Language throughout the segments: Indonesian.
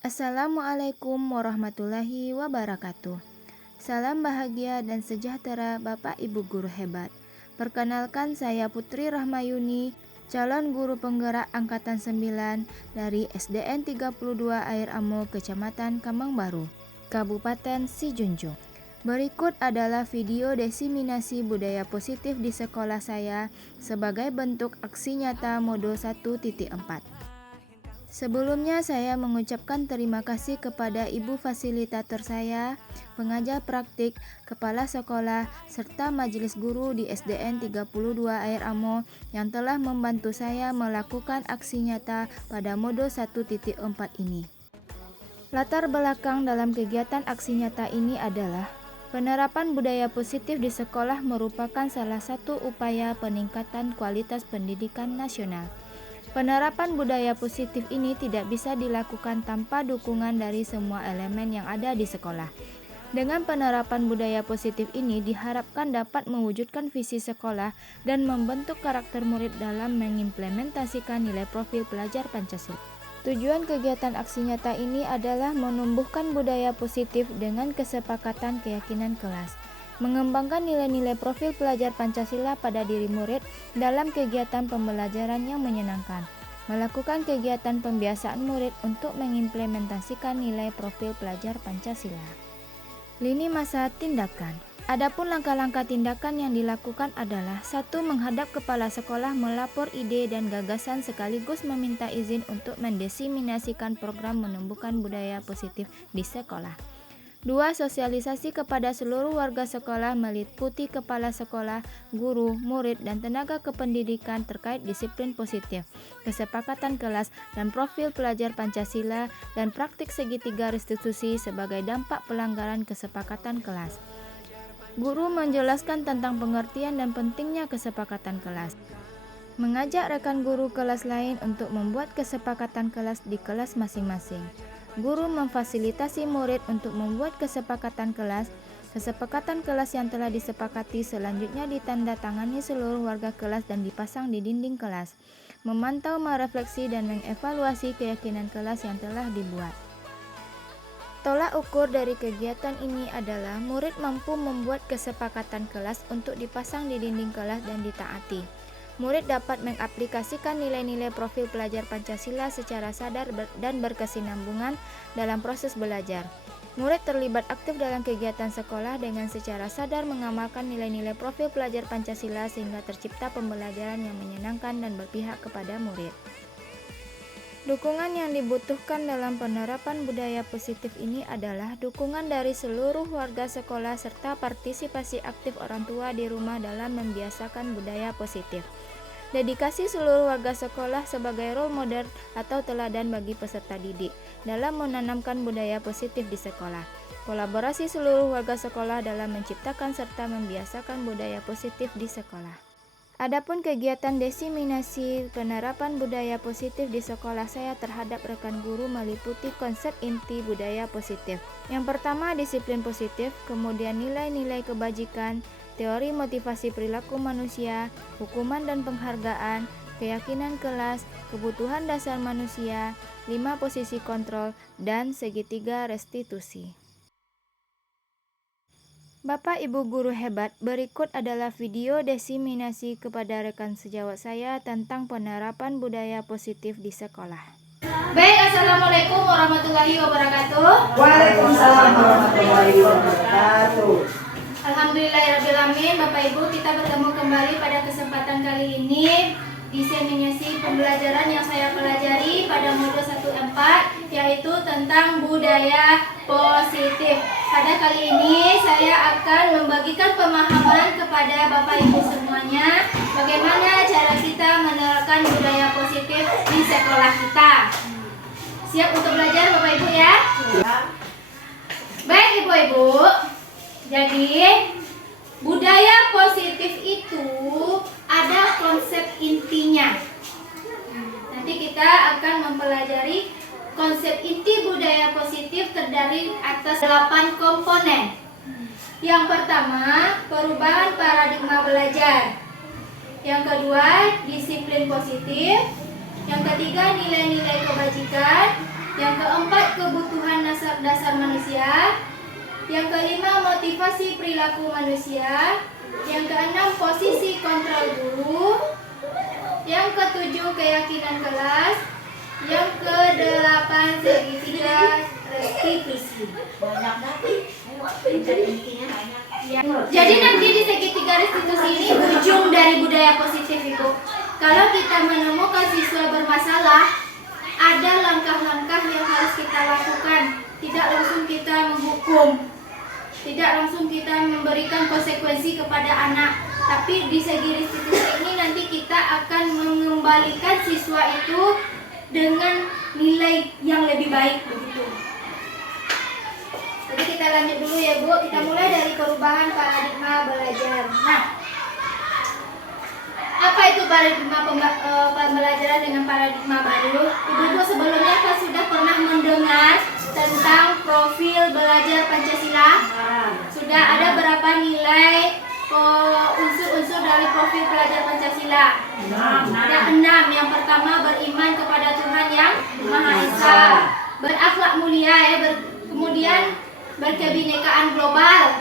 Assalamualaikum warahmatullahi wabarakatuh. Salam bahagia dan sejahtera Bapak Ibu guru hebat. Perkenalkan, saya Putri Rahmayuni, calon guru penggerak angkatan 9 dari SDN 32 Air Amo, Kecamatan Kamangbaru, Kabupaten Sijunjung. Berikut adalah video diseminasi budaya positif di sekolah saya sebagai bentuk aksi nyata Modo 1.4. Sebelumnya saya mengucapkan terima kasih kepada Ibu Fasilitator saya, pengajar praktik, kepala sekolah, serta majelis guru di SDN 32 Air Amo yang telah membantu saya melakukan aksi nyata pada Modo 1.4 ini. Latar belakang dalam kegiatan aksi nyata ini adalah penerapan budaya positif di sekolah merupakan salah satu upaya peningkatan kualitas pendidikan nasional. Penerapan budaya positif ini tidak bisa dilakukan tanpa dukungan dari semua elemen yang ada di sekolah. Dengan penerapan budaya positif ini diharapkan dapat mewujudkan visi sekolah dan membentuk karakter murid dalam mengimplementasikan nilai profil pelajar Pancasila. Tujuan kegiatan aksi nyata ini adalah menumbuhkan budaya positif dengan kesepakatan keyakinan kelas, mengembangkan nilai-nilai profil pelajar Pancasila pada diri murid dalam kegiatan pembelajaran yang menyenangkan, melakukan kegiatan pembiasaan murid untuk mengimplementasikan nilai profil pelajar Pancasila. Lini masa tindakan. Adapun langkah-langkah tindakan yang dilakukan adalah 1. Menghadap kepala sekolah melapor ide dan gagasan sekaligus meminta izin untuk mendiseminasikan program menumbuhkan budaya positif di sekolah. 2. Sosialisasi kepada seluruh warga sekolah meliputi kepala sekolah, guru, murid, dan tenaga kependidikan terkait disiplin positif, kesepakatan kelas, dan profil pelajar Pancasila dan praktik segitiga restitusi sebagai dampak pelanggaran kesepakatan kelas. Guru menjelaskan tentang pengertian dan pentingnya kesepakatan kelas. Mengajak rekan guru kelas lain untuk membuat kesepakatan kelas di kelas masing-masing. Guru memfasilitasi murid untuk membuat kesepakatan kelas. Kesepakatan kelas yang telah disepakati selanjutnya ditandatangani seluruh warga kelas dan dipasang di dinding kelas. Memantau, merefleksi, dan mengevaluasi keyakinan kelas yang telah dibuat. Tolak ukur dari kegiatan ini adalah murid mampu membuat kesepakatan kelas untuk dipasang di dinding kelas dan ditaati. Murid dapat mengaplikasikan nilai-nilai profil pelajar Pancasila secara sadar dan berkesinambungan dalam proses belajar. Murid terlibat aktif dalam kegiatan sekolah dengan secara sadar mengamalkan nilai-nilai profil pelajar Pancasila sehingga tercipta pembelajaran yang menyenangkan dan berpihak kepada murid. Dukungan yang dibutuhkan dalam penerapan budaya positif ini adalah dukungan dari seluruh warga sekolah serta partisipasi aktif orang tua di rumah dalam membiasakan budaya positif. Dedikasi seluruh warga sekolah sebagai role model atau teladan bagi peserta didik dalam menanamkan budaya positif di sekolah. Kolaborasi seluruh warga sekolah dalam menciptakan serta membiasakan budaya positif di sekolah. Adapun kegiatan diseminasi penerapan budaya positif di sekolah saya terhadap rekan guru meliputi konsep inti budaya positif. Yang pertama, disiplin positif, kemudian nilai-nilai kebajikan, teori motivasi perilaku manusia, hukuman dan penghargaan, keyakinan kelas, kebutuhan dasar manusia, 5 posisi kontrol, dan segitiga restitusi. Bapak Ibu guru hebat, berikut adalah video diseminasi kepada rekan sejawat saya tentang penerapan budaya positif di sekolah. Baik, Assalamualaikum warahmatullahi wabarakatuh. Waalaikumsalam warahmatullahi wabarakatuh. Alhamdulillahirrahmanirrahim. Bapak Ibu, kita bertemu kembali pada kesempatan kali ini diseminasi pembelajaran yang saya pelajari pada modul 1.4, yaitu tentang budaya positif. Pada kali ini saya akan membagikan pemahaman kepada Bapak Ibu semuanya bagaimana cara kita menerapkan budaya positif di sekolah kita. Siap untuk belajar Bapak Ibu ya? Baik Ibu-Ibu, jadi budaya positif itu ada konsep intinya. Nanti kita akan mempelajari konsep inti budaya positif terdiri atas 8 komponen. Yang pertama, perubahan paradigma belajar. Yang kedua, disiplin positif. Yang ketiga, nilai-nilai kebajikan. Yang keempat, kebutuhan dasar manusia. Yang kelima, motivasi perilaku manusia. Yang keenam, posisi kontrol guru. Yang ketujuh, keyakinan kelas. Yang kedelapan, segitiga restitusi. Jadi nanti di segitiga restitusi ini ujung dari budaya positif itu. Kalau kita menemukan siswa bermasalah, ada langkah-langkah yang harus kita lakukan. Tidak langsung kita menghukum, tidak langsung kita memberikan konsekuensi kepada anak. Tapi di segi restitusi ini nanti kita akan mengembalikan siswa itu dengan nilai yang lebih baik begitu. Jadi kita lanjut dulu ya Bu. Kita mulai dari perubahan paradigma belajar. Nah, apa itu paradigma pembelajaran dengan paradigma baru? Ibu-ibu sebelumnya kan sudah pernah mendengar tentang profil belajar Pancasila? Sudah ada berapa nilai unsur-unsur dari profil belajar Pancasila? Ada 6. Yang pertama, beriman kepada Tuhan yang Maha Esa, berakhlak mulia ya, kemudian berkebinekaan global.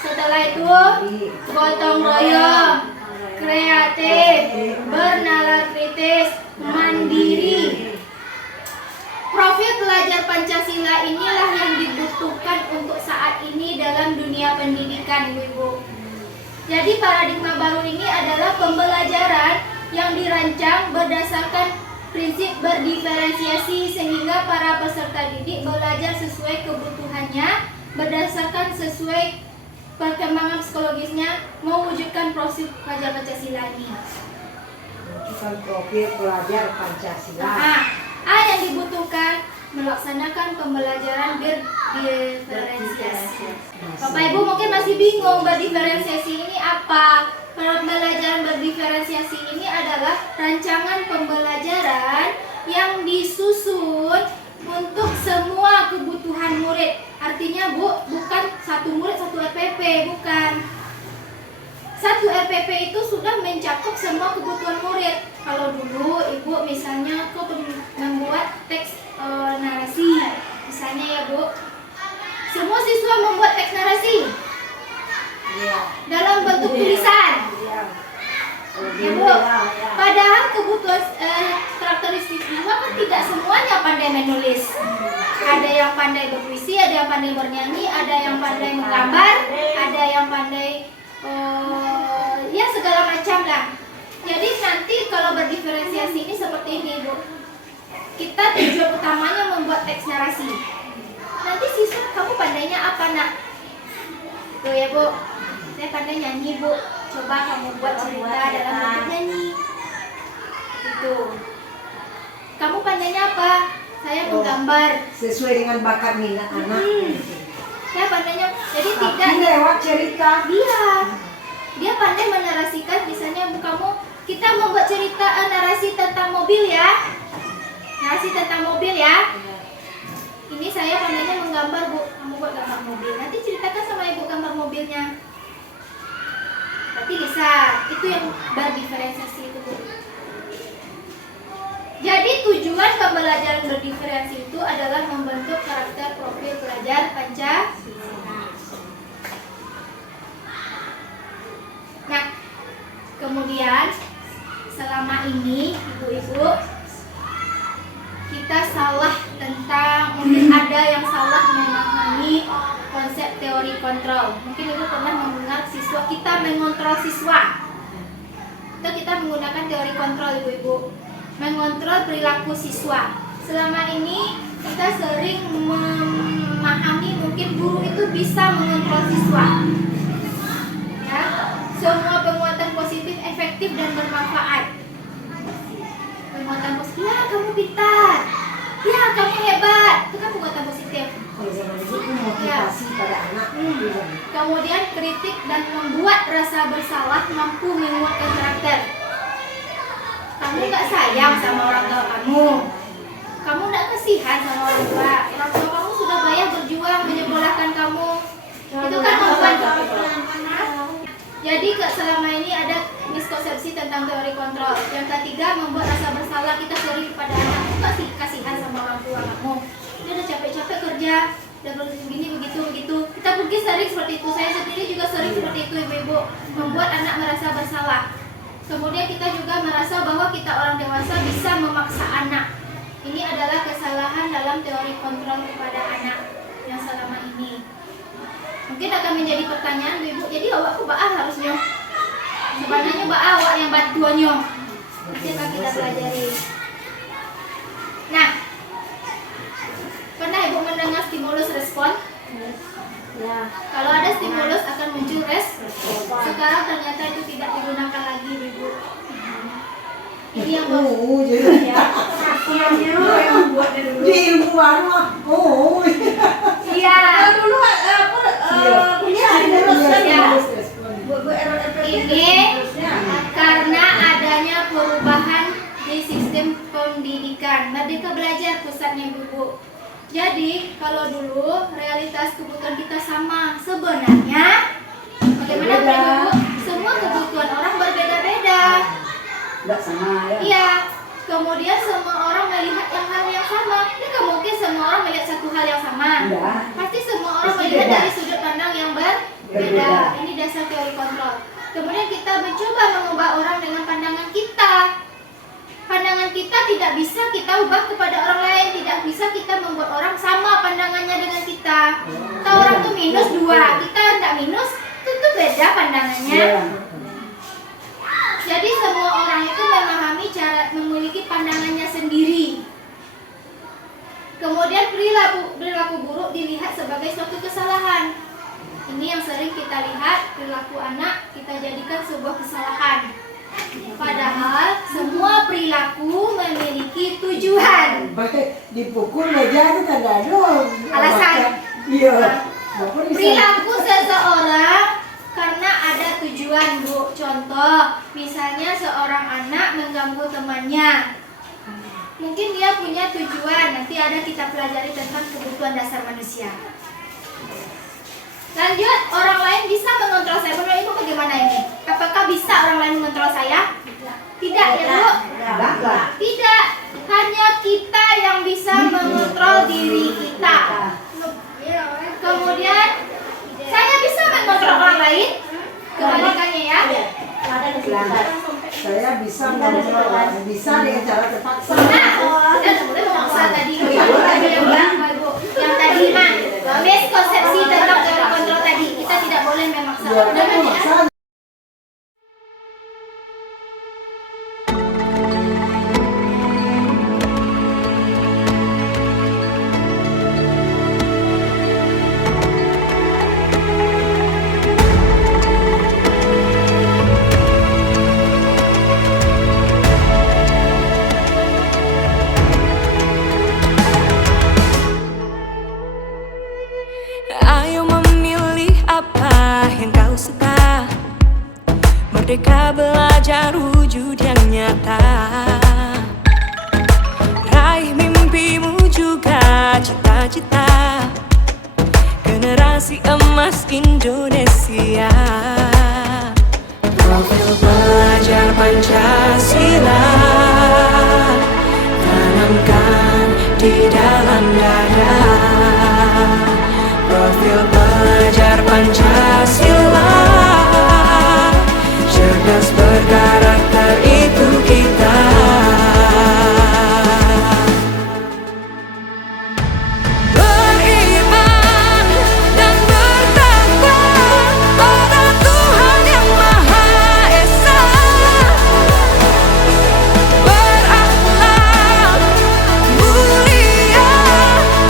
Setelah itu gotong royong, kreatif, bernalar kritis, mandiri. Profil pelajar Pancasila inilah yang dibutuhkan untuk saat ini dalam dunia pendidikan, Ibu-ibu. Jadi paradigma baru ini adalah pembelajaran yang dirancang berdasarkan prinsip berdiferensiasi sehingga para peserta didik belajar sesuai kebutuhannya, berdasarkan sesuai perkembangan psikologisnya, mewujudkan profil pelajar Pancasila ini. Bukan profil pelajar Pancasila. Yang dibutuhkan melaksanakan pembelajaran berdiferensiasi. Bapak Ibu mungkin masih bingung berdiferensiasi ini apa? Pembelajaran berdiferensiasi ini adalah rancangan pembelajaran yang disusun untuk semua kebutuhan murid. Artinya Bu, bukan satu murid satu RPP, bukan. Satu RPP itu sudah mencakup semua kebutuhan murid. Kalau dulu Ibu misalnya membuat teks narasi, misalnya ya Bu, semua siswa membuat teks narasi dalam bentuk tulisan. Ya Bu, padahal kebutuhan karakteristik siswa kan tidak semuanya pandai menulis. Ada yang pandai berpuisi, ada yang pandai bernyanyi, ada yang pandai menggambar, ada yang pandai ya segala macam lah. Jadi nanti kalau berdiferensiasi ini seperti ini Bu. Kita tujuan utamanya membuat teks narasi. Nanti siswa, kamu pandainya apa nak? Tuh ya Bu, saya pandai nyanyi Bu. Coba kamu buat cerita dalam bentuk nyanyi. Itu. Kamu pandainya apa? Saya menggambar. Sesuai dengan bakat minat anak. Saya pandainya. Jadi Tapi tidak lewat cerita. Dia pandai menarasikan. Misalnya Bu, kamu, kita membuat cerita narasi tentang mobil ya. Narasi tentang mobil ya. Ini saya pandainya menggambar Bu. Kamu buat gambar mobil. Nanti ceritakan sama Ibu gambar mobilnya. Berarti bisa. Itu yang berdiferensiasi itu Bu. Jadi tujuan pembelajaran berdiferensiasi itu adalah membentuk karakter profil pelajar Pancasila. Nah, kemudian selama ini Ibu-ibu kita salah tentang, mungkin ada yang salah memahami konsep teori kontrol. Mungkin Ibu pernah mendengar siswa kita mengontrol siswa. Itu kita menggunakan teori kontrol Ibu-ibu, mengontrol perilaku siswa. Selama ini kita sering memahami mungkin guru itu bisa mengontrol siswa. Ya, semua penguatan positif efektif dan bermanfaat. Penguatan positif, ya kamu pintar, ya kamu hebat, itu kan penguatan positif. Kalau zaman itu motivasi pada anak. Kemudian kritik dan membuat rasa bersalah mampu menguatkan karakter. Kamu gak sayang sama orang tua kamu gak kasihan sama orang tua kamu sudah banyak berjuang menyekolahkan kamu. Itu kan membuat Jadi selama ini ada miskonsepsi tentang teori kontrol. Yang ketiga, membuat rasa bersalah. Kita sering kepada anak, kasih kasihan sama orang tua kamu. Dia udah capek-capek kerja, udah begini begitu. Kita mungkin sering seperti itu. Saya sendiri juga sering seperti itu, ibu-ibu. Membuat anak merasa bersalah. Kemudian kita juga merasa bahwa kita orang dewasa bisa memaksa anak. Ini adalah kesalahan dalam teori kontrol kepada anak yang selama ini. Mungkin akan menjadi pertanyaan, ibu, jadi awakku baah harusnya. Sebenarnya baah awak yang batuannya. Nanti akan kita pelajari. Nah, pernah ibu mendengar stimulus respon? Ya. Kalau ada stimulus akan muncul sekarang ternyata itu tidak digunakan lagi, ibu. Ini yang jadi ya. di ilmu baru mah. Iya. Dulu kuliah Ini karena adanya perubahan di sistem pendidikan. Merdeka Belajar pusatnya, ibu. Jadi kalau dulu realitas kebutuhan kita sama, sebenarnya bagaimana ibu? Semua kebutuhan orang berbeda-beda. Enggak sama ya. Iya. Kemudian semua orang melihat hal yang sama. Ini nggak mungkin semua orang melihat satu hal yang sama. Enggak. Pasti semua orang Pasti melihat beda. dari sudut pandang yang berbeda. Ini dasar teori kontrol. Kemudian kita mencoba mengubah orang dengan pandangan kita. Pandangan kita tidak bisa kita ubah kepada orang lain. Tidak bisa kita membuat orang sama pandangannya dengan kita. Kalau orang tuh minus 2, kita tidak minus, tentu beda pandangannya. Iya. Jadi semua orang itu memahami cara memiliki pandangannya sendiri. Kemudian perilaku buruk dilihat sebagai suatu kesalahan. Ini yang sering kita lihat, perilaku anak kita jadikan sebuah kesalahan. Padahal semua perilaku memiliki tujuan. Dipukul meja itu kan ada Alasan. Iya. Perilaku seseorang karena ada tujuan, Bu. Contoh, misalnya seorang anak mengganggu temannya. Mungkin dia punya tujuan. Nanti ada kita pelajari tentang kebutuhan dasar manusia. Lanjut, orang lain bisa mengontrol saya. Menurut Ibu bagaimana ini? Apakah bisa orang lain mengontrol saya? Tidak ya, Bu? Tidak. Hanya kita yang bisa mengontrol diri kita. Kemudian saya bisa mengontrol orang lain. Kebalikannya ya. Saya bisa mengontrol, bisa dengan cara terpaksa. Nah, kita tidak boleh memaksa tadi. Yang tadi mah miskonsepsi tentang teori kontrol tadi. Kita tidak boleh memaksa. Benar ya? Ayo memilih apa yang kau suka. Merdeka belajar wujud yang nyata. Raih mimpimu juga cita-cita. Generasi emas Indonesia. Profil pelajar Pancasila tanamkan di dalam dada. Profil pelajar Pancasila cerdas berkarakter itu kita. Beriman dan bertakwa pada Tuhan yang Maha Esa. Berakhlak mulia,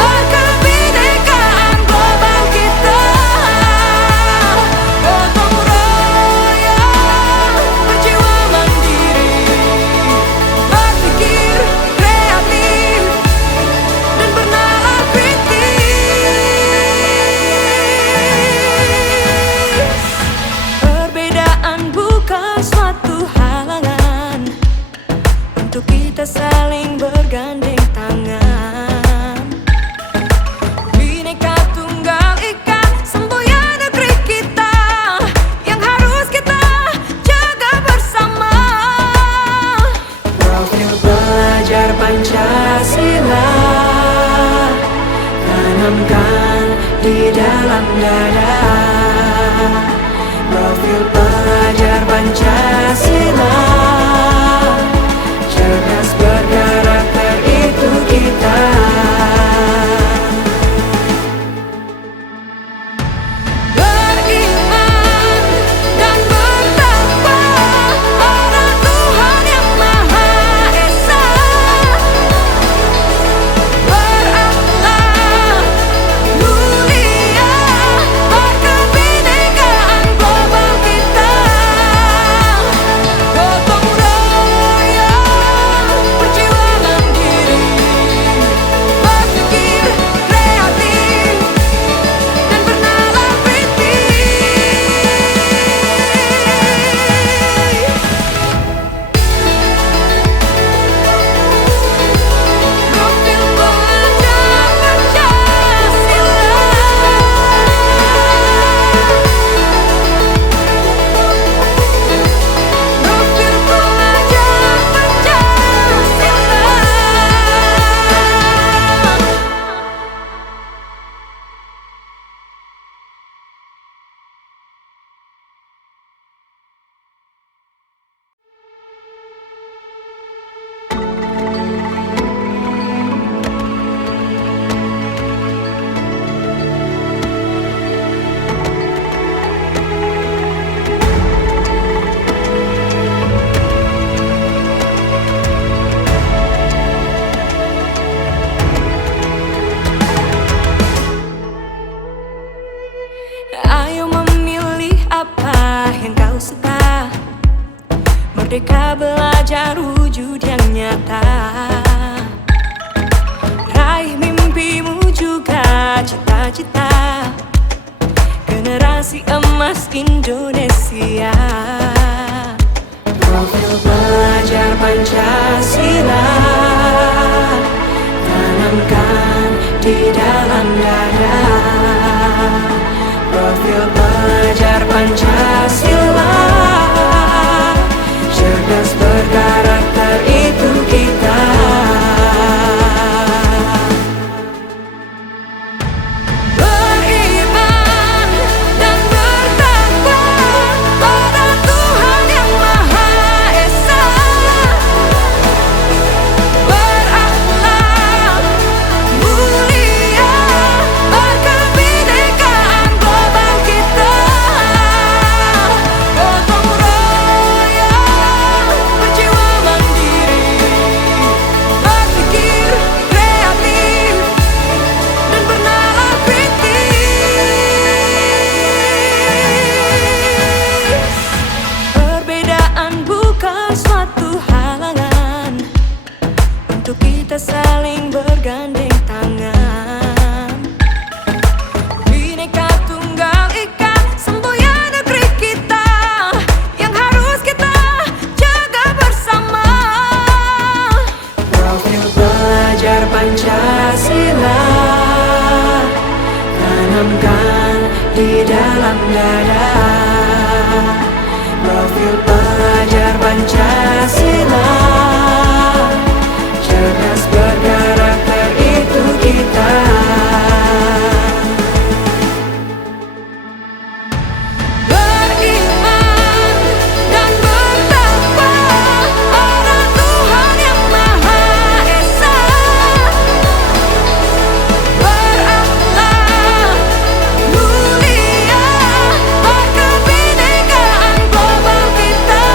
berkebinekaan global kita. Gotong royong, berjiwa di dalam dada. Profil pelajar Pancasila, cerdas berkarakter itu kita. Beriman dan bertakwa pada Tuhan yang Maha Esa, berakhlak mulia, berkebinekaan global kita. Gotong royong, berjiwa mandiri, berpikir kreatif dan bernalar kritis. Profil pelajar Pancasila, profil pelajar Pancasila. Ayo memilih apa yang kau suka. Merdeka belajar wujud yang nyata. Raih mimpimu juga cita-cita. Generasi emas Indonesia. Profil pelajar Pancasila, tanamkan di dalam dada. Profil pelajar Pancasila, cerdas berkarakter itu kita. Beriman dan bertakwa pada Tuhan yang Maha Esa, berakhlak mulia, berkebinekaan global kita. Gotong royong, berjiwa mandiri, berpikir kreatif dan bernalar kritis. Perbedaan bukan suatu halangan untuk kita saling bergandeng tangan. Bhinneka Tunggal Ika, semboyan negeri kita yang harus kita jaga bersama. Profil pelajar Pancasila, tanamkan di dalam dada. Profil pelajar Pancasila, cerdas berkarakter itu kita. Beriman dan bertakwa pada Tuhan yang Maha Esa, berakhlak mulia, berkebinekaan global kita.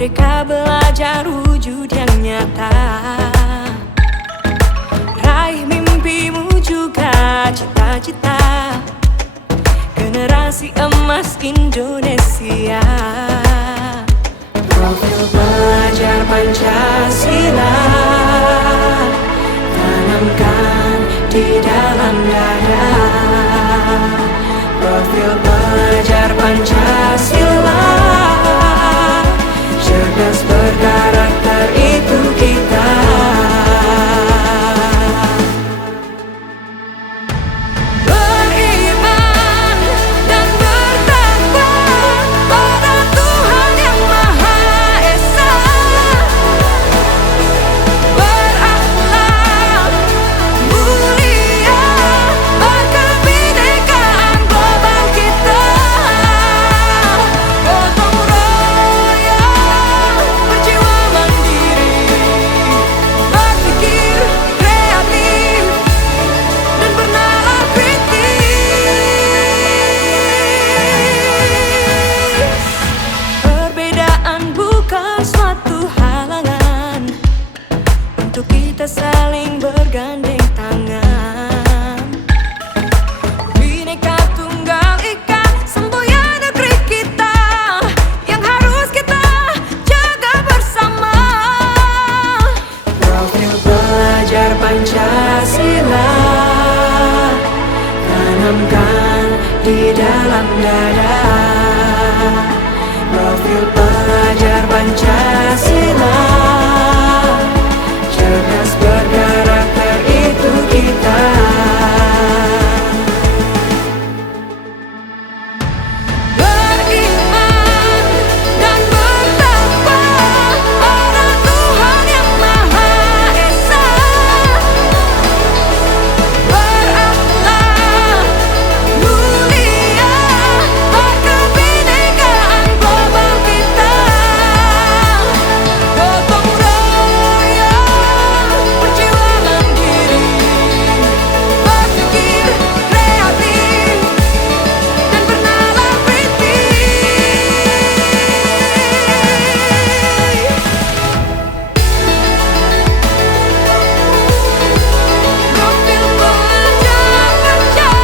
Merdeka belajar wujud yang nyata. Raih mimpimu juga cita-cita. Generasi emas Indonesia. Profil pelajar Pancasila tanamkan di dalam dada. Profil pelajar Pancasila, cerdas berkarakter itu kita. Beriman dan bertakwa pada Tuhan yang Maha Esa. Berakhlak mulia, berkebinekaan global kita. Gotong royong, berjiwa mandiri, berpikir kreatif dan bernalar kritis. Perbedaan bukan suatu halangan untuk kita saling bergandeng tangan. Bhinneka Tunggal Ika, semboyan negeri kita yang harus kita jaga bersama. Profil pelajar Pancasila tanamkan di dalam dada. Profil pelajar Pancasila, cerdas berkarakter itu kita. Beriman dan bertakwa pada Tuhan yang Maha Esa. Berakhlak mulia, berkebinekaan global kita. Gotong royong, berjiwa mandiri, berpikir kreatif dan bernalar kritis. Profil pelajar Pancasila.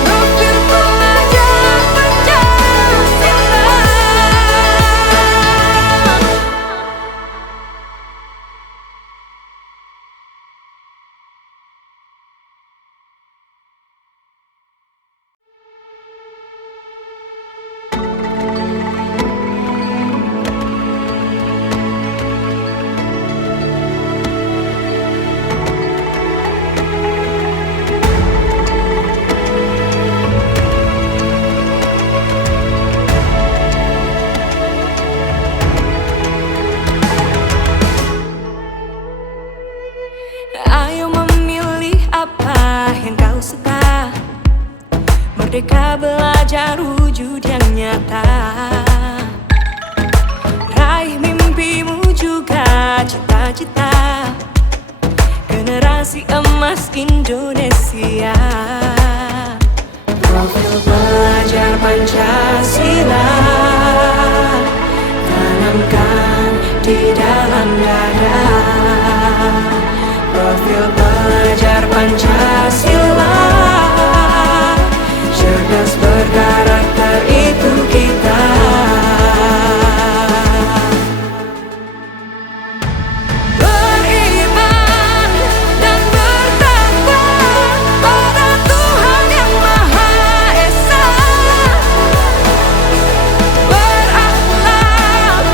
Profil pelajar Pancasila. Ayo memilih apa yang kau suka. Merdeka belajar wujud yang nyata. Raih mimpimu juga cita-cita. Generasi emas Indonesia. Profil pelajar Pancasila tanamkan di dalam dada. Profil pelajar Pancasila, cerdas berkarakter itu kita. Beriman dan bertakwa pada Tuhan yang Maha Esa. Berakhlak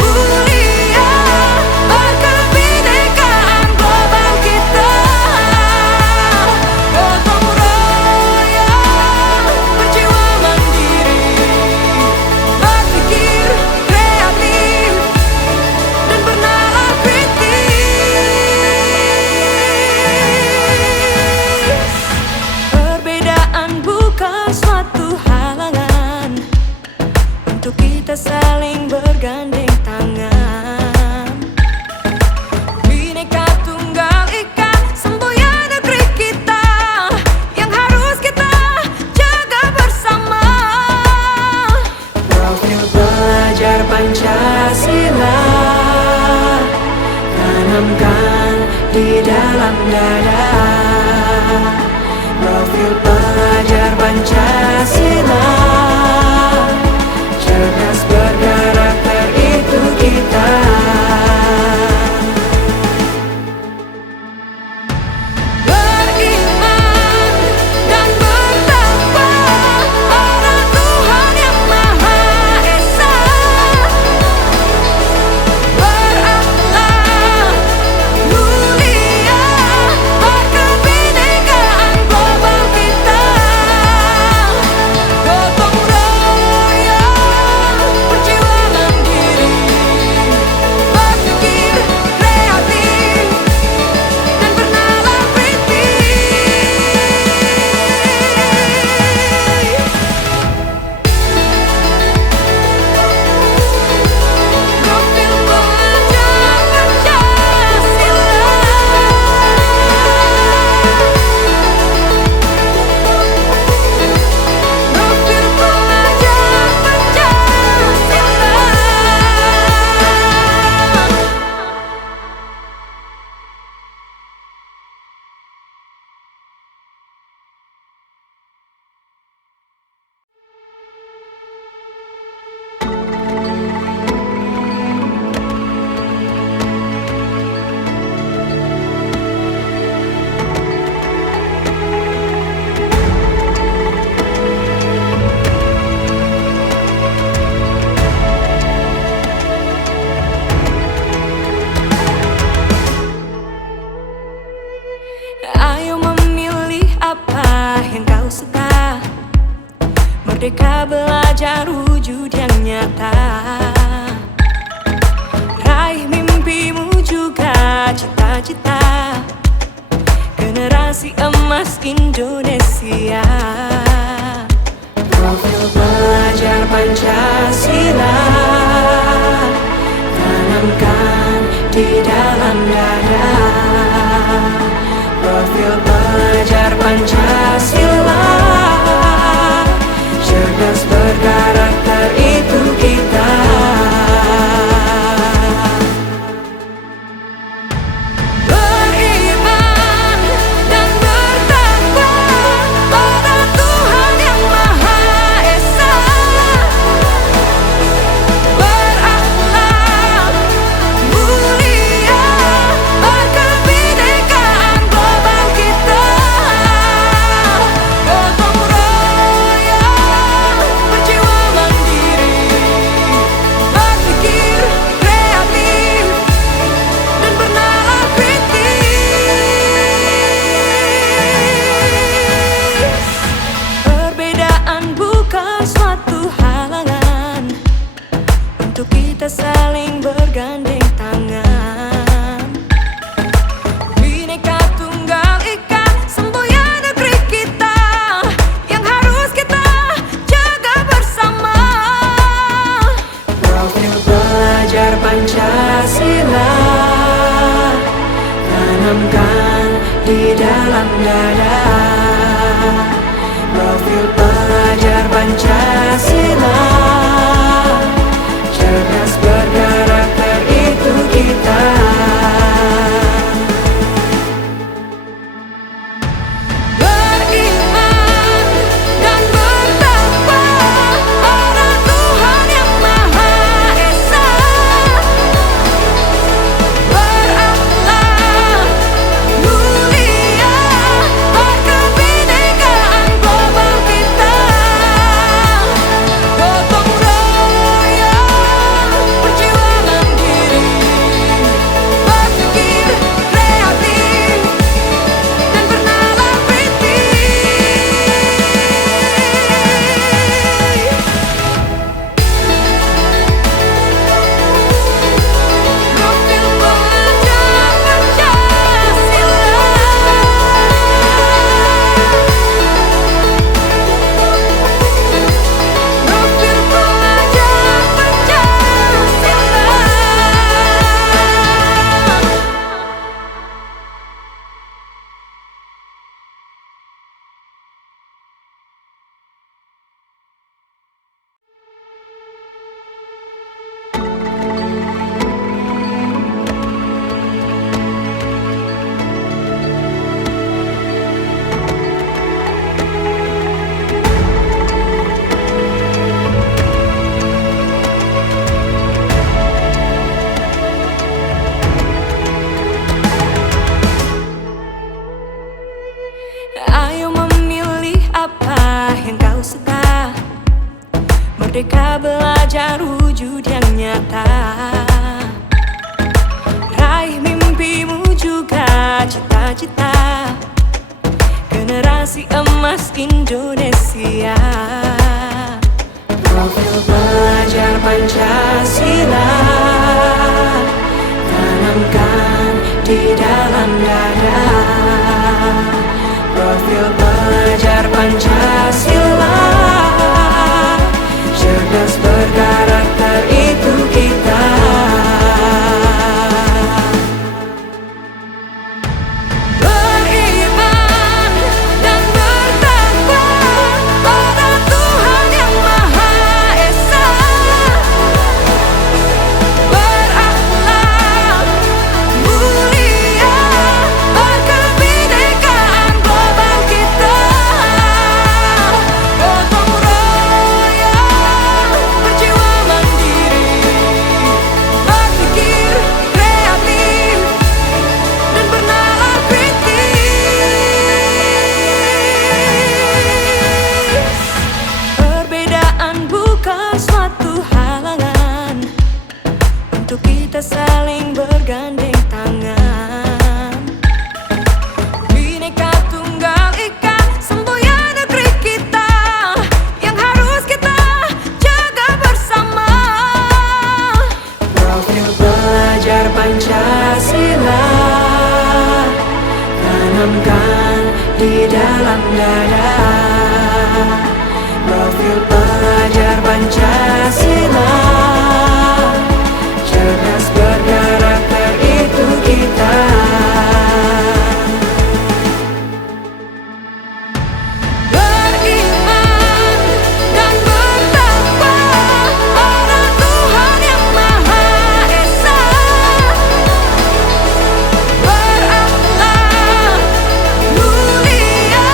mulia, berkebinekaan global kita. Gotong royong, berjiwa mandiri, di dalam dada. Profil pelajar Pancasila, cerdas berkarakter itu kita. Beriman dan bertakwa pada Tuhan yang Maha Esa, berakhlak mulia, berkebinekaan global kita. Gotong royong, berjiwa mandiri, berpikir kreatif dan bernalar kritis. Profil pelajar Pancasila, profil pelajar Pancasila. Ayo memilih apa yang kau suka. Merdeka belajar wujud yang nyata. Raih mimpimu juga cita-cita. Generasi emas Indonesia. Profil pelajar Pancasila, tanamkan di dalam dada. Profil pelajar Pancasila, cerdas berkarakter itu kita. Beriman dan bertakwa pada Tuhan yang Maha Esa, berakhlak mulia, berkebinekaan global kita. Gotong royong, berjiwa mandiri, berpikir kreatif dan bernalar kritis. Perbedaan bukan suatu halangan untuk kita saling bergandeng tangan. Bhinneka Tunggal Ika, semboyan negeri kita, yang harus kita jaga bersama. Profil pelajar Pancasila, tanamkan di dalam dada. Profil pelajar Pancasila, cerdas berkarakter itu kita. Beriman dan bertakwa pada Tuhan yang Maha Esa, berakhlak mulia, berkebinekaan global kita. Gotong Merdeka belajar wujud yang nyata. Raih mimpimu juga cita-cita, generasi emas Indonesia. Profil pelajar Pancasila tanamkan di dalam dada. Profil pelajar Pancasila, cerdas berkarakter itu kita. Beriman dan bertakwa pada Tuhan yang Maha Esa, berakhlak mulia, berkebinekaan global kita. Gotong royong, berjiwa mandiri, berpikir kreatif dan bernalar kritis. Perbedaan bukan suatu halangan untuk kita saling bergandeng tangan. Bhinneka Tunggal Ika, semboyan negeri kita yang harus kita jaga bersama. Profil pelajar Pancasila tanamkan di dalam dada. Profil pelajar Pancasila, cerdas berkarakter itu kita. Beriman dan bertakwa pada Tuhan yang Maha Esa, berakhlak mulia,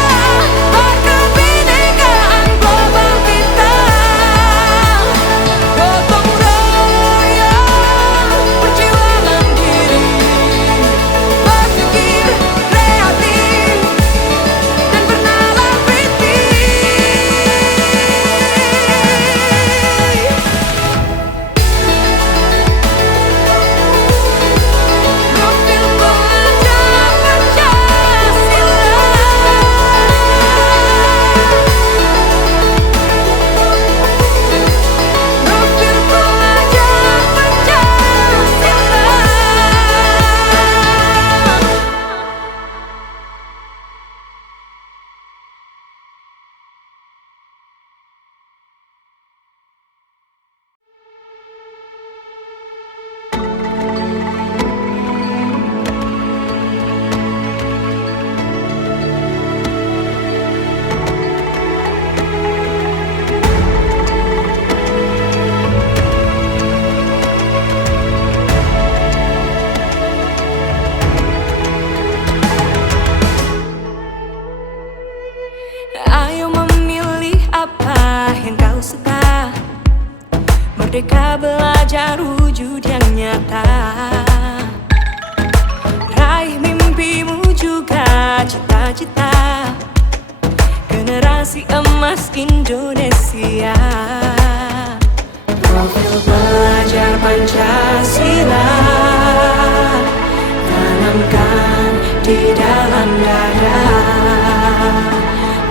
berkebinekaan global kita. Gotong royong, berjiwa mandiri, berpikir kreatif dan bernalar kritis. Profil pelajar Pancasila, profil pelajar Pancasila. Ayo memilih apa yang kau suka. Merdeka belajar wujud yang nyata. Raih mimpimu juga cita-cita, generasi emas Indonesia. Profil pelajar Pancasila tanamkan di dalam dada.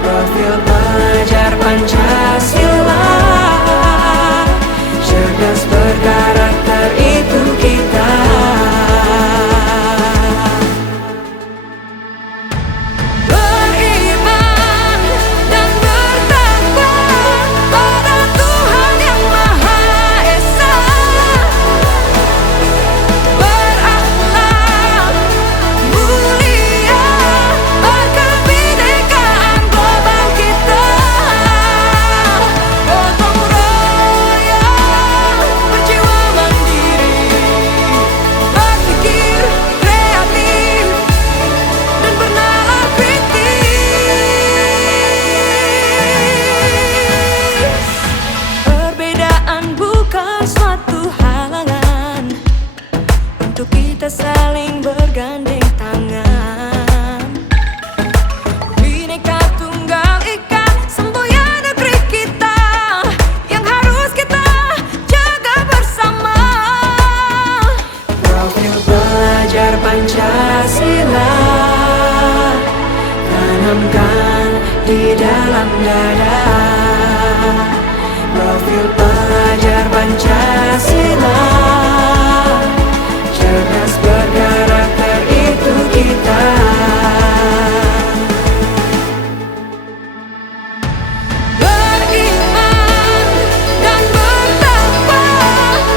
Profil pelajar Pancasila, cerdas berkarakter itu kita. Beriman dan bertakwa pada Tuhan yang Maha Esa, berakhlak mulia, berkebinekaan global kita. Gotong royong, berjiwa mandiri, berpikir kreatif dan bernalar kritis. Perbedaan bukan suatu halangan untuk kita saling bergandeng tangan. Bhinneka Tunggal Ika, semboyan negeri kita yang harus di dalam dada. Profil pelajar Pancasila, cerdas berkarakter itu kita. Beriman dan bertakwa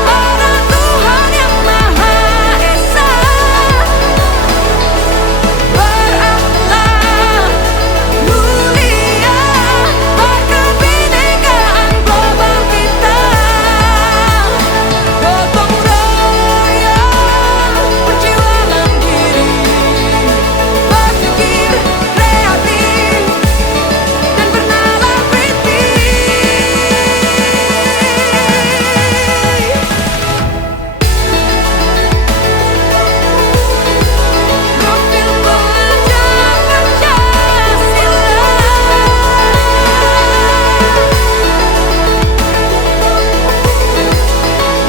pada Tuhan yang Maha Esa, berakhlak mulia, berkebinekaan global kita. Gotong royong perjuangan diri, berpikir kreatif dan bernalar kritis. Profil pelajar Pancasila,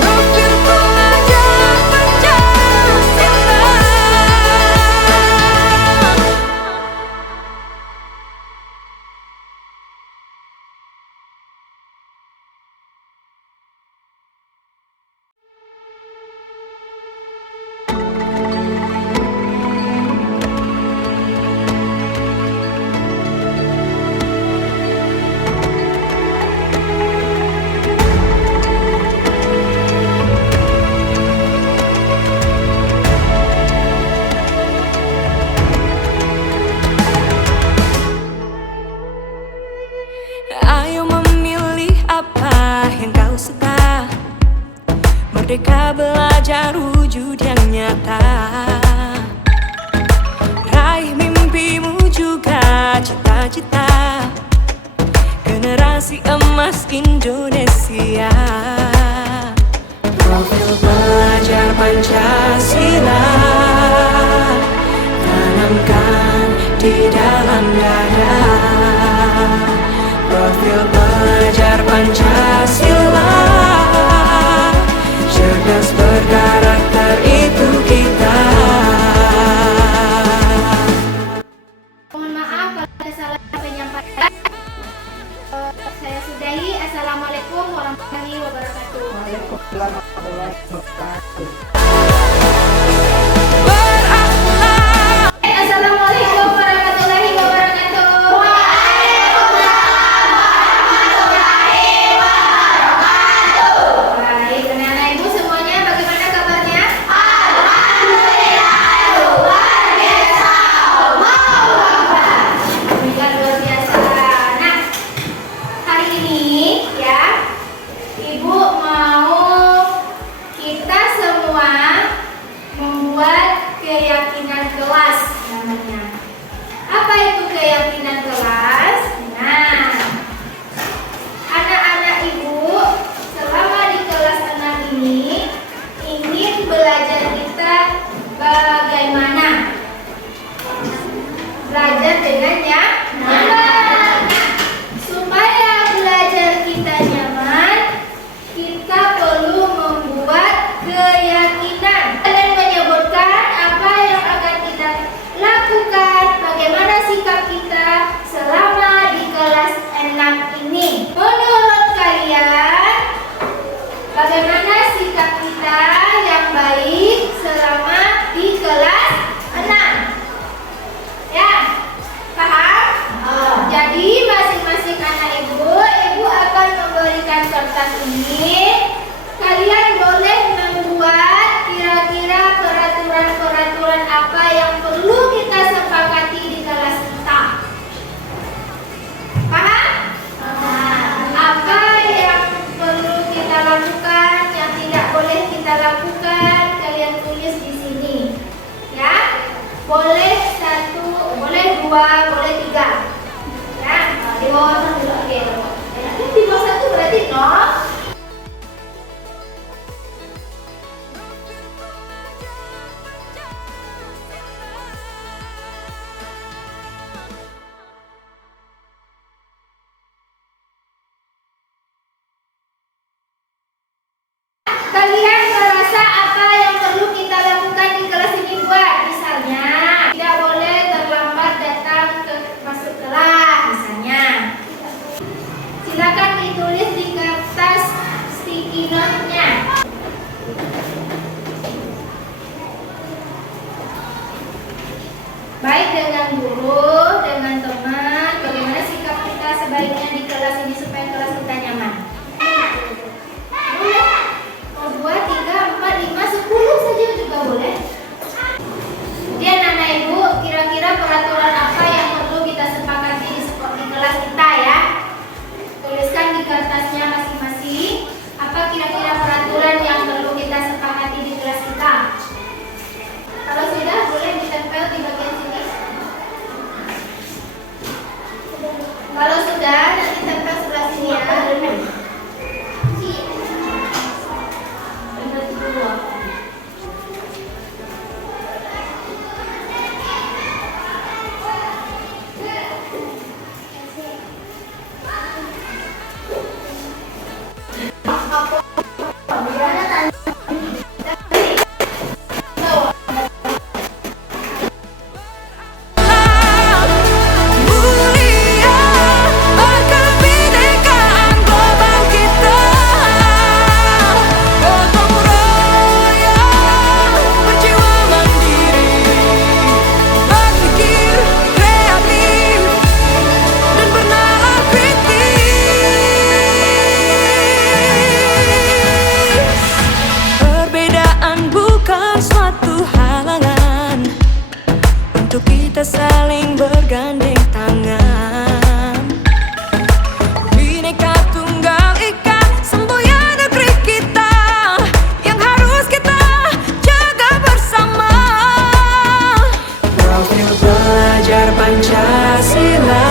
profil pelajar Pancasila. Ayo memilih apa yang kau suka, merdeka belajar wujud yang nyata. Raih mimpimu juga cita-cita, generasi emas Indonesia. Profil pelajar Pancasila, tanamkan di dalam dada. Profil pelajar Pancasila, cerdas berkarakter itu kita. Mohon maaf kalau ada salah penyampaian. Saya sudahi. Assalamualaikum warahmatullahi wabarakatuh. Waalaikumsalam warahmatullahi wabarakatuh. Berakhlak. Assalamualaikum warahmatullahi wabarakatuh. Baik, anak-anak ibu semuanya bagaimana kabarnya? dengan guru, dengan teman, bagaimana sikap kita sebaiknya di kelas ini supaya kelas kita nyaman. Boleh. 2, 3, 4, 5, 10 saja juga boleh. Kemudian anak ibu, kira-kira peraturan apa yang perlu kita sepakati di kelas kita ya? Tuliskan di kertasnya masing-masing. Apa kira-kira peraturan yang perlu kita sepakati di kelas kita? Kalau sudah, boleh ditempel di bagian sini. Kalau sudah, nanti tempel sebelah sini ya. Mulia kebinekaan global kita, gotong royong berjiwa mandiri, berpikir kreatif dan bernalar kritis. Perbedaan bukan suatu halangan untuk kita saling bergandeng tangan. Bhinneka Tunggal Ika, semboyan negeri kita yang harus kita jaga bersama. Profil pelajar Pancasila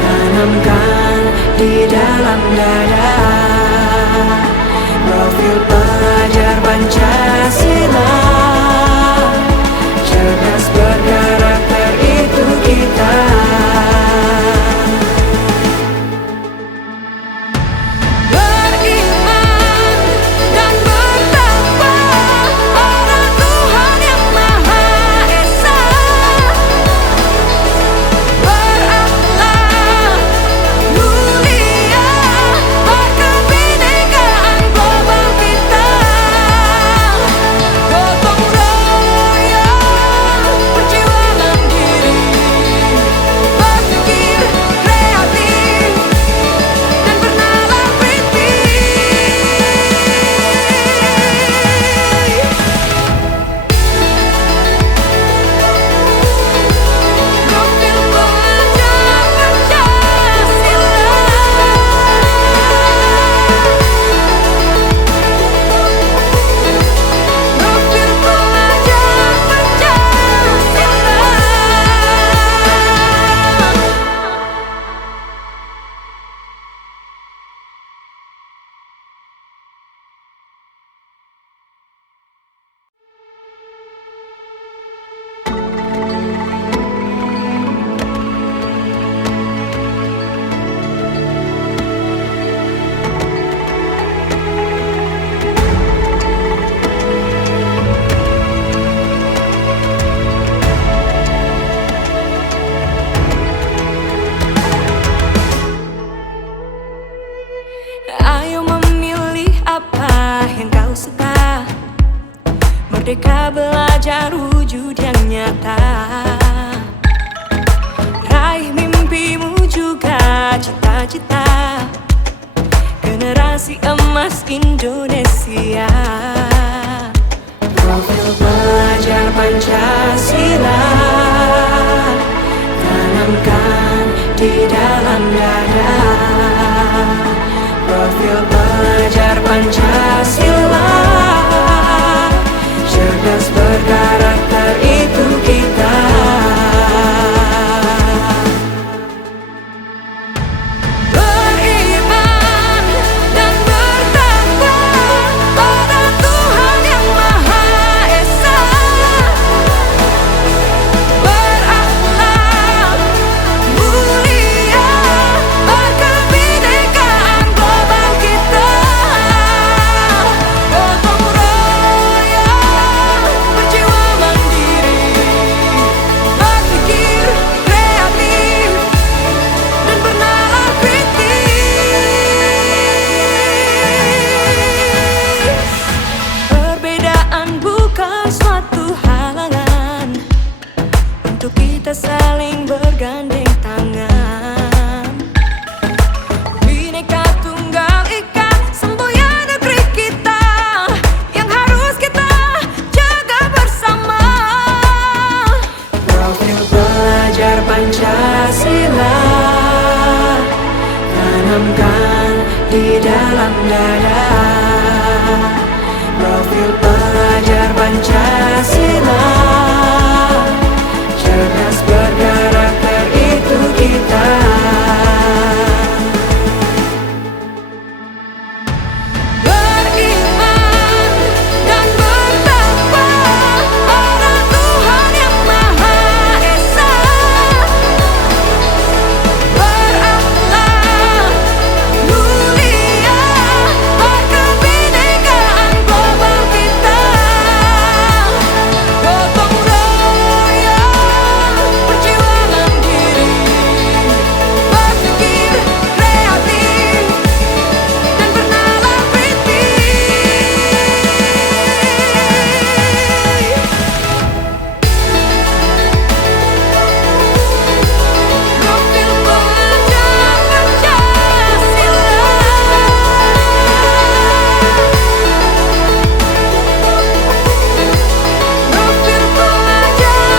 tanamkan di dalam dada. Profil pelajar Pancasila, cerdas berkarakter itu kita. Beriman dan bertakwa pada Tuhan Yang Maha Esa, berakhlak mulia, berkebinekaan global kita, gotong royong berjiwa mandiri, berpikir kreatif dan bernalar kritis. Profil pelajar Pancasila, profil pelajar Pancasila. Ayo memilih apa yang kau suka. Merdeka belajar wujud yang nyata. Raih mimpimu juga cita-cita. Generasi emas Indonesia. Profil pelajar Pancasila tanamkan di dalam dada. Profil pelajar Pancasila, cerdas berkarakter itu kita. Beriman dan bertakwa pada Tuhan Yang Maha Esa, berakhlak mulia, berkebinekaan global kita, kita saling bergandeng tangan. Bhinneka Tunggal Ika, semboyan negeri kita yang harus kita jaga bersama. Profil pelajar Pancasila tanamkan di dalam dada. Profil pelajar Pancasila, cerdas berkarakter itu kita. Beriman dan bertakwa pada Tuhan Yang Maha Esa. Berakhlak mulia, berkebinekaan global kita. Gotong royong, berjiwa mandiri, berpikir kreatif dan bernalar Profil pelajar Pancasila. Profil pelajar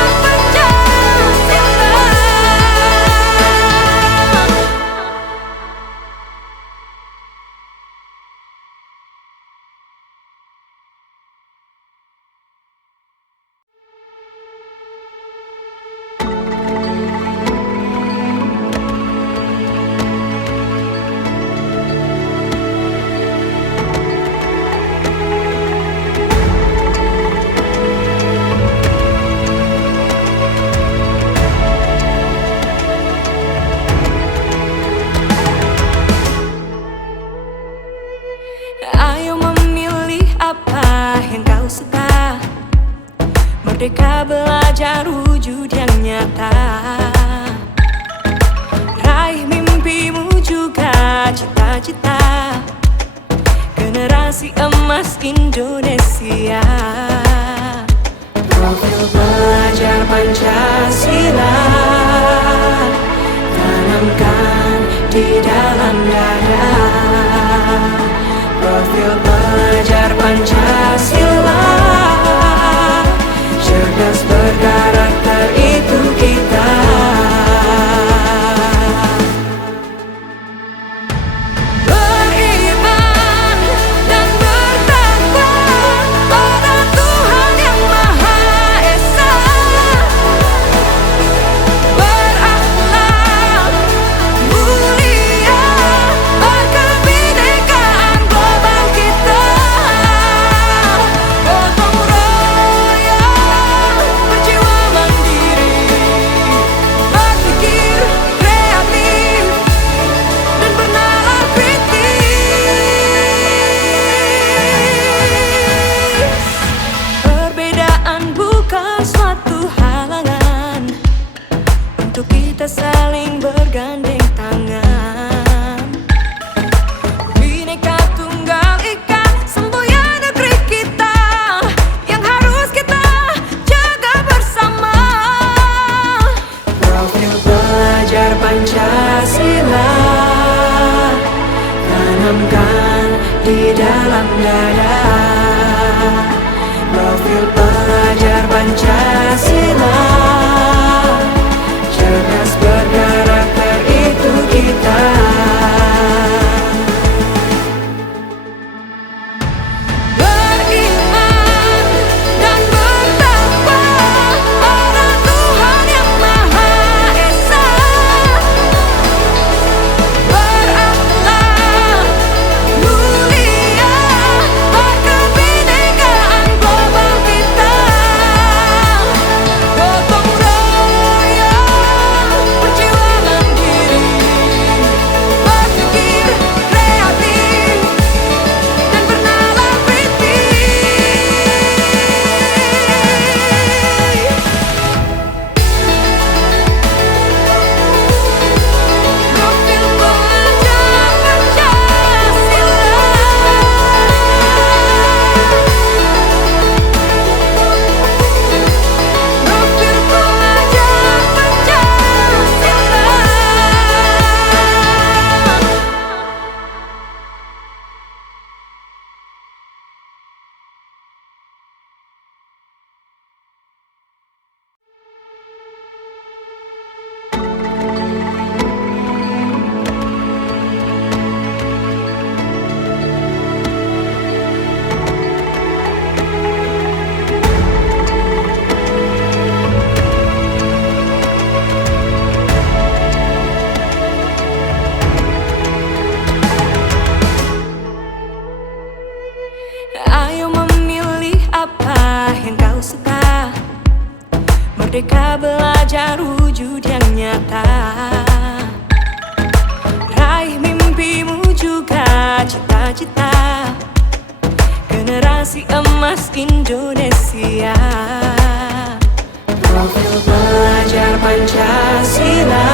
Pancasila. Ayo memilih apa yang kau suka. Merdeka belajar wujud yang nyata. Raih mimpimu juga cita-cita. Generasi emas Indonesia. Profil pelajar Pancasila tanamkan di dalam dada. Profil pelajar Pancasila, cerdas berkarakter itu kita. Beriman dan bertakwa pada Tuhan Yang Maha Esa. Berakhlak mulia, berkebinekaan global kita. Gotong royong, berjiwa mandiri, berpikir kreatif dan bernalar kritis. Perbedaan bukan suatu halangan untuk kita saling bergandeng tangan. Bhinneka Tunggal Ika, semboyan negeri kita yang harus kita jaga bersama. Profil pelajar Pancasila tanamkan di dalam dada. Profil pelajar Pancasila, cerdas berkarakter itu kita. Beriman dan bertakwa pada Tuhan Yang Maha Esa. Berakhlak mulia, Merdeka belajar wujud yang nyata. Raih mimpimu juga cita-cita. Generasi emas Indonesia. Profil pelajar Pancasila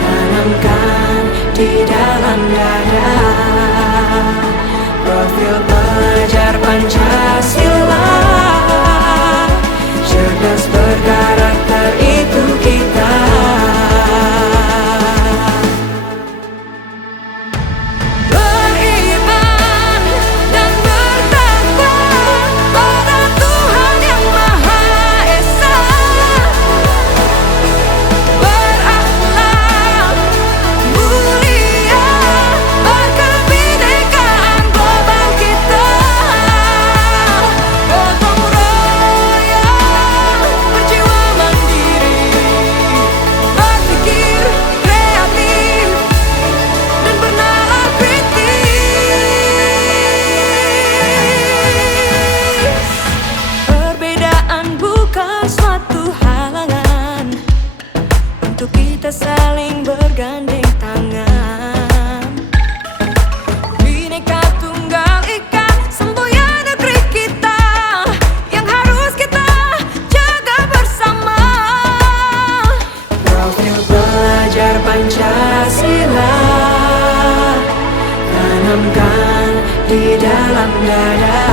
tanamkan di dalam dada. Profil pelajar Pancasila, cerdas berkarakter itu kita. Beriman dan bertakwa pada Tuhan yang Maha Esa. Berakhlak mulia, berkebinekaan global kita. Gotong royong, berjiwa mandiri, berpikir kreatif dan bernalar kritis. Perbedaan bukan suatu halangan untuk kita saling bergandeng tangan. Bhinneka Tunggal Ika, semboyan negeri kita yang harus kita jaga bersama. Profil pelajar Pancasila tanamkan di dalam dada.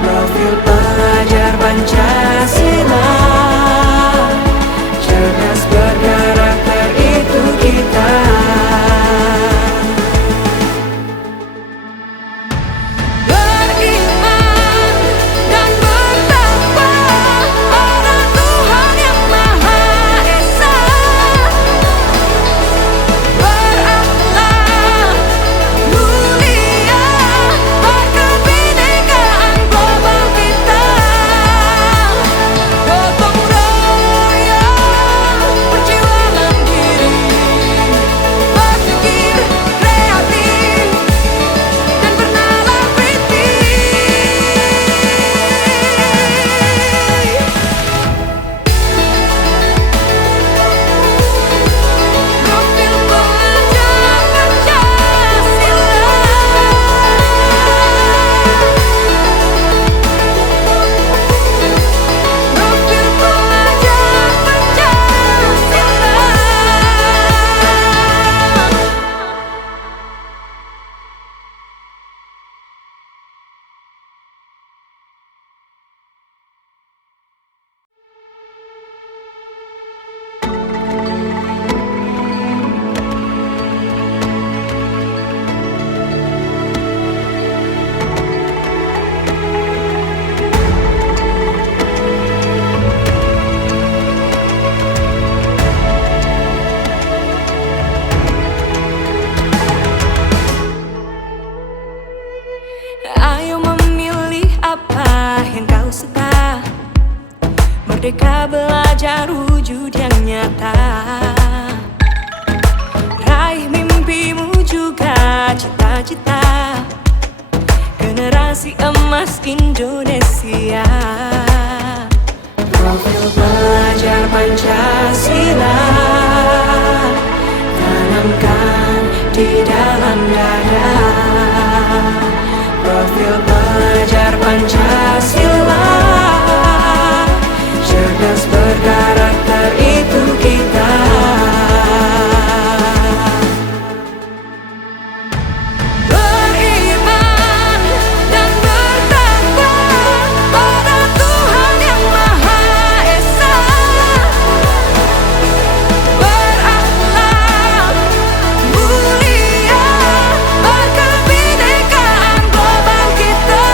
Profil pelajar Pancasila, cerdas berkarakter itu kita. Beriman dan bertakwa pada Tuhan yang Maha Esa. Berakhlak mulia, berkebinekaan global kita. Gotong royong, berjiwa mandiri, berpikir kreatif dan bernalar kritis. Profil pelajar Pancasila. Profil pelajar Pancasila. Ayo memilih apa yang kau suka. Merdeka belajar wujud yang nyata. Raih mimpimu juga cita-cita. Generasi emas Indonesia. Profil pelajar Pancasila tanamkan di dalam dada. Profil pelajar Pancasila, cerdas berkarakter itu kita. Beriman dan bertakwa pada Tuhan yang Maha Esa. Berakhlak mulia, berkebinekaan global kita.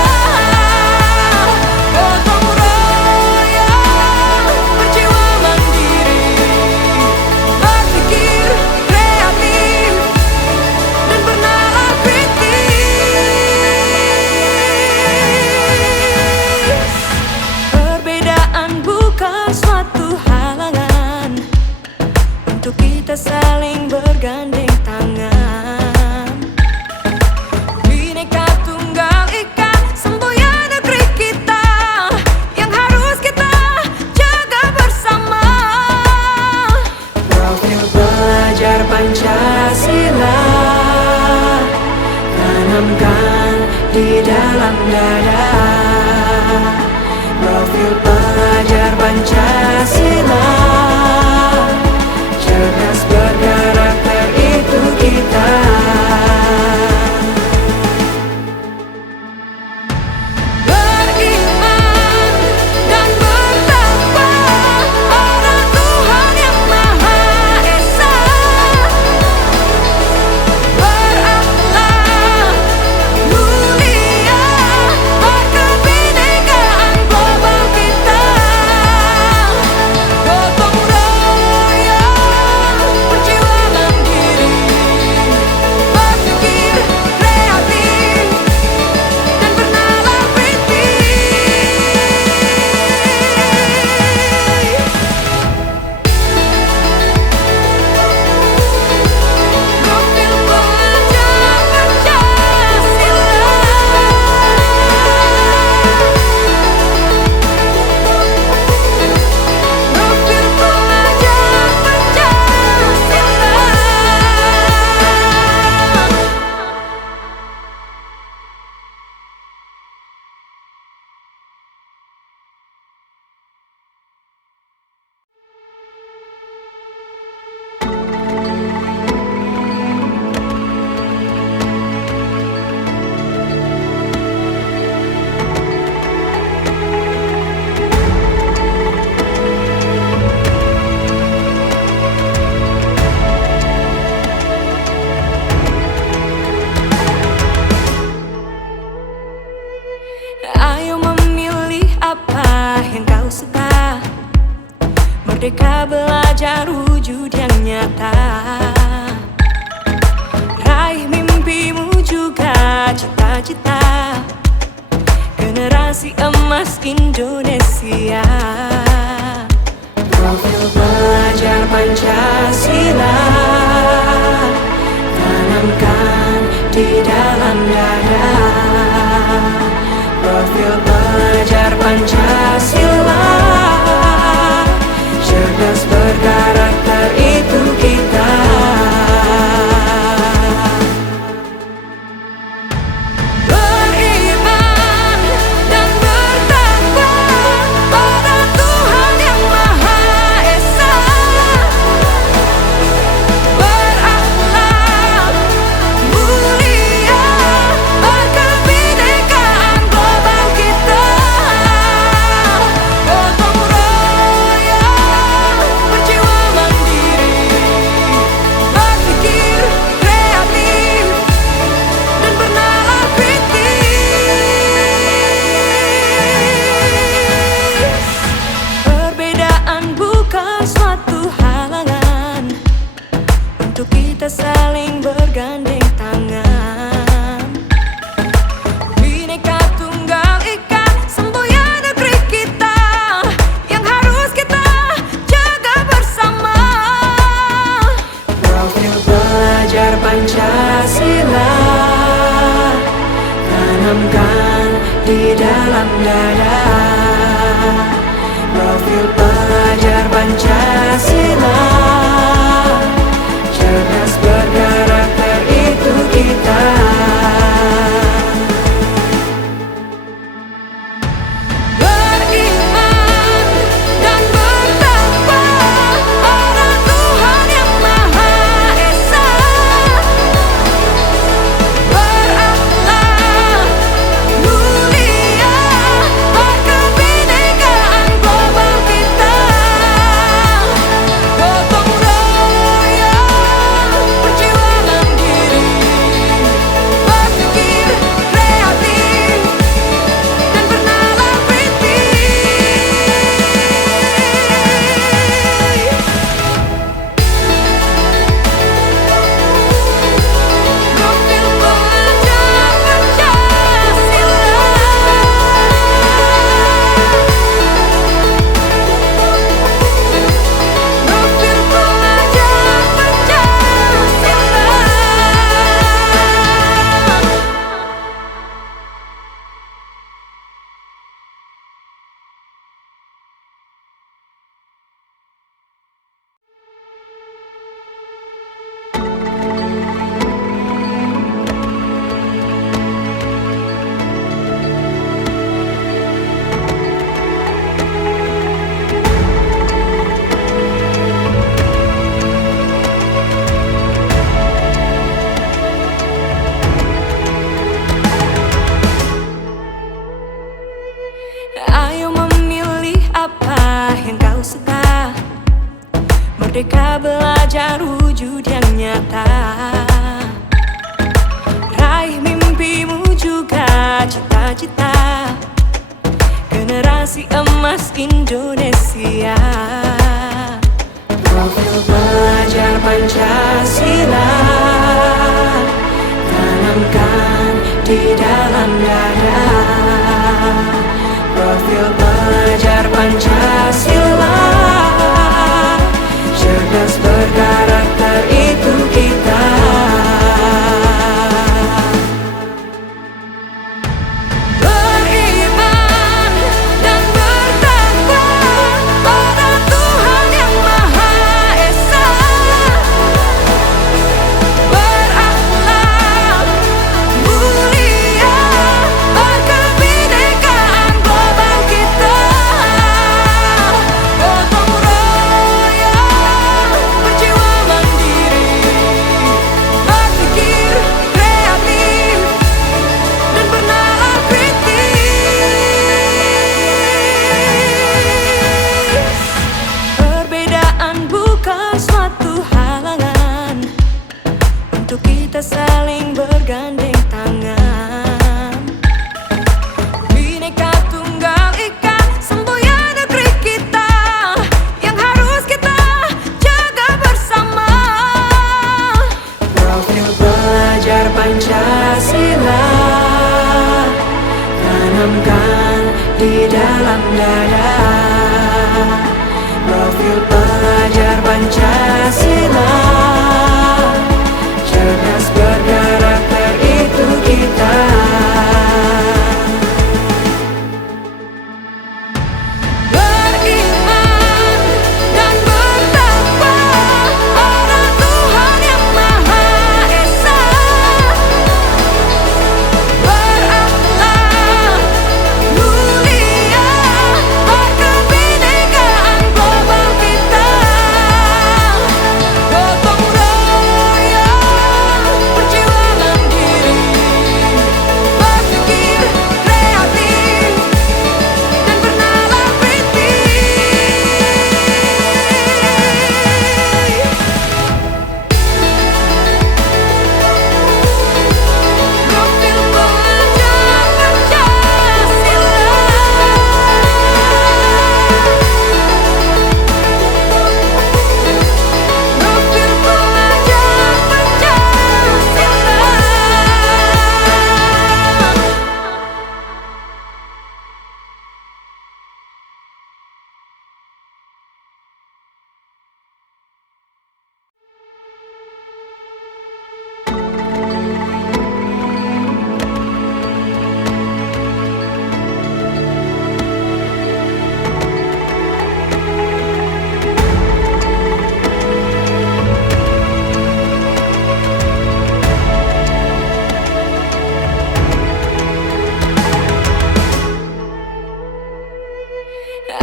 Ayo memilih apa yang kau suka. Merdeka belajar wujud yang nyata. Raih mimpimu juga cita-cita. Generasi emas Indonesia. Profil pelajar Pancasila tanamkan di dalam dada. Profil pelajar Pancasila, cerdas berkarakter itu kita. Beriman dan bertakwa pada Tuhan yang Maha Esa. Berakhlak mulia, berkebinekaan global kita. Gotong royong, berjiwa mandiri, berpikir kreatif dan bernalar kritis. Perbedaan bukan suatu halangan untuk kita saling bergandeng tangan. Bhinneka Tunggal Ika, semboyan negeri kita yang harus kita jaga bersama. Profil pelajar Pancasila tanamkan di dalam dada. Profil pelajar Pancasila, cerdas berkarakter itu kita. Beriman dan bertakwa pada Tuhan yang Maha Esa. Berakhlak mulia, berkebinekaan global kita. Gotong royong, berjiwa mandiri, berpikir kreatif dan bernalar kritis. Profil pelajar Pancasila. Profil pelajar Pancasila. Ayo memilih apa yang kau suka. Merdeka belajar wujud yang nyata. Raih mimpimu juga cita-cita. Generasi emas Indonesia. Profil pelajar Pancasila tanamkan di dalam dada. Profil pelajar Pancasila, cerdas berkarakter itu kita. Beriman dan bertakwa pada Tuhan yang Maha Esa. Berakhlak mulia, berkebinekaan tanamkan di dalam dada. Profil pelajar Pancasila, cerdas berkarakter itu kita. Beriman dan bertakwa pada Tuhan yang Maha Esa. Berakhlak mulia, berkebinekaan global kita. Gotong royong, berjiwa mandiri, berpikir kreatif dan bernalar kritis. Profil pelajar Pancasila. Profil pelajar Pancasila.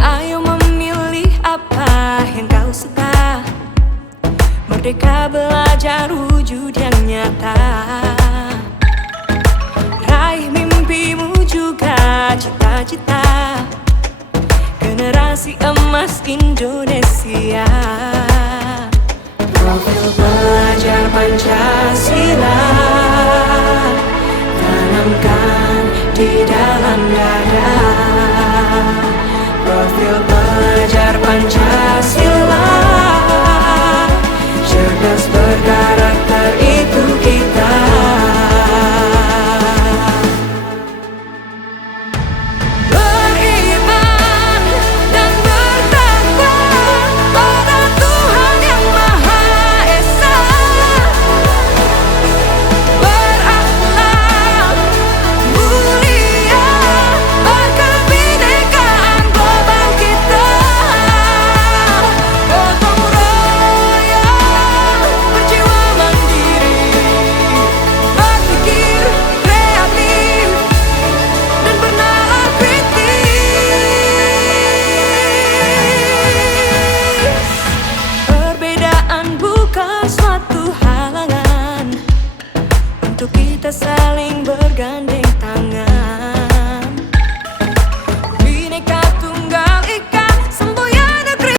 Ayo memilih apa yang kau suka. Merdeka belajar wujud yang nyata. Raih mimpimu juga cita-cita. Generasi emas Indonesia. Profil pelajar Pancasila, tanamkan di dalam dada.